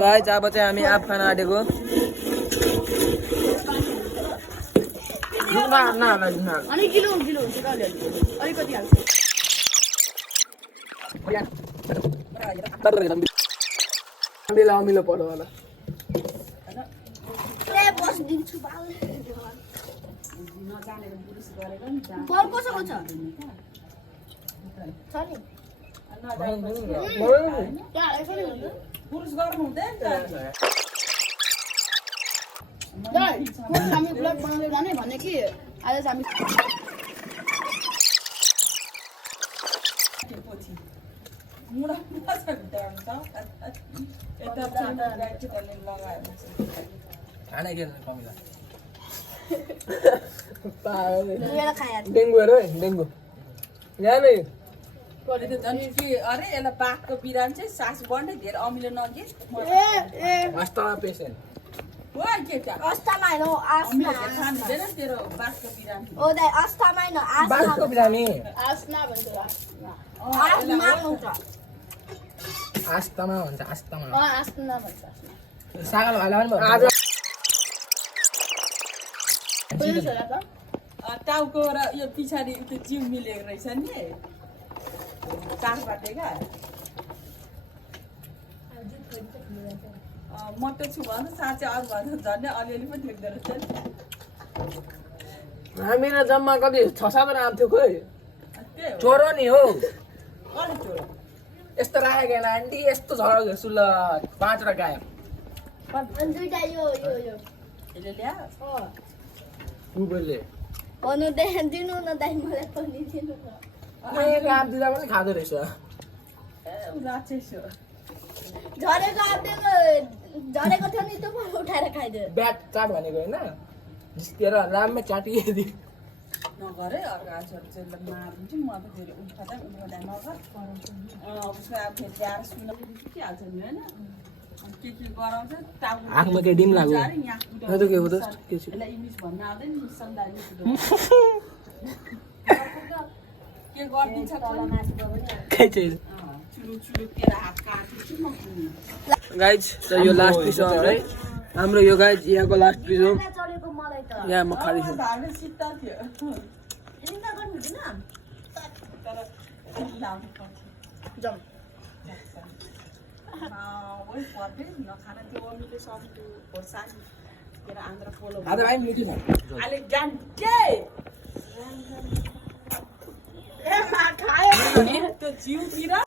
guys अब चाहिँ हामी आफ खान आँटेको अनि किलो हुन्छ त अलिकति हाल्छ अमिलो पर्यो होला बस्दिन्छु बल कसको छ नि हामी ब्लग बनाउँदै जाने भने कि आज हामी डेङ्गु हेर डेङ्गु यहाँ नै अरे यसलाई बाघको बिराम चाहिँ सास बढ्ने धेरै अमिलो नगे वास्तवमा पेसेन्ट हो केटा अस्थामा हैन अमिलो आस्था खाँदैन तेरो बाघको बिराम ओ दाइ अस्थामा हैन आस्था बाघको बिरामी आस्था भन्छ आस्था हुन्छ आस्थामा भन्छ आस्थामा आस्था भन्छ सागल भाला पनि भन्छ टाउको र यो पछाडि त्यो जिउ मिलेको रहेछ नि चार बाटेका म त छु भन्छ साँच्चै अरू भन्दा झन्डै अलिअलि पनि देख्दो रहेछ नि हामीलाई जम्मा कति 6-7 राम थियो खोइ त्यही हो चोरो नि हो कति चोरो यस्तो राखेको होइन आन्टी यस्तो झगडा गर्छु ल 5 वटा गायब अनि दुईटा यो यसले ल्या गुगलले भन्नु दिनु न दाइ मलाई पनि दिनु न राम दिँदा पनि खाँदो रहेछ ए उ राक्षस हो झरेको थियो नि त्यो उठाएर खाइदियो ब्याट चाट भनेको होइन जिस्किएर राममै चाटिएदि नगर है अर्को आजहरू चाहिँ मारिदिन्छु म त फेरि उठाउँदा नगर उसको अब फेरि ल्याएर सुन्न सुकिहाल्छ नि होइन अनि के गराउँछ टाउको आँखमा केही डिम लाग्यो यहाँ त्यो के हो त के छ यसलाई इङ्ग्लिस भन्न आउँदैन नि सन्दाले के गरिदिन्छ के चाहिँ चुरुक तेरो हात काट्छु म गाइज त यो लास्ट पिस हो है हाम्रो यो गाइज यहाँको लास्ट पिस हो चलेको मलाई त यहाँ म खाँदैछु भाले सित्ता थियो चिन्ता गर्नु हुँदैन तर लाउनु पर्छ जम ओइ पर्दै नखान त्यो अमिलो सब्जी खोर्सानी के अरे आन्द्रा पोलो आज भाइ मिठो छ अहिले जान्टे खायो त्यो जिउतिर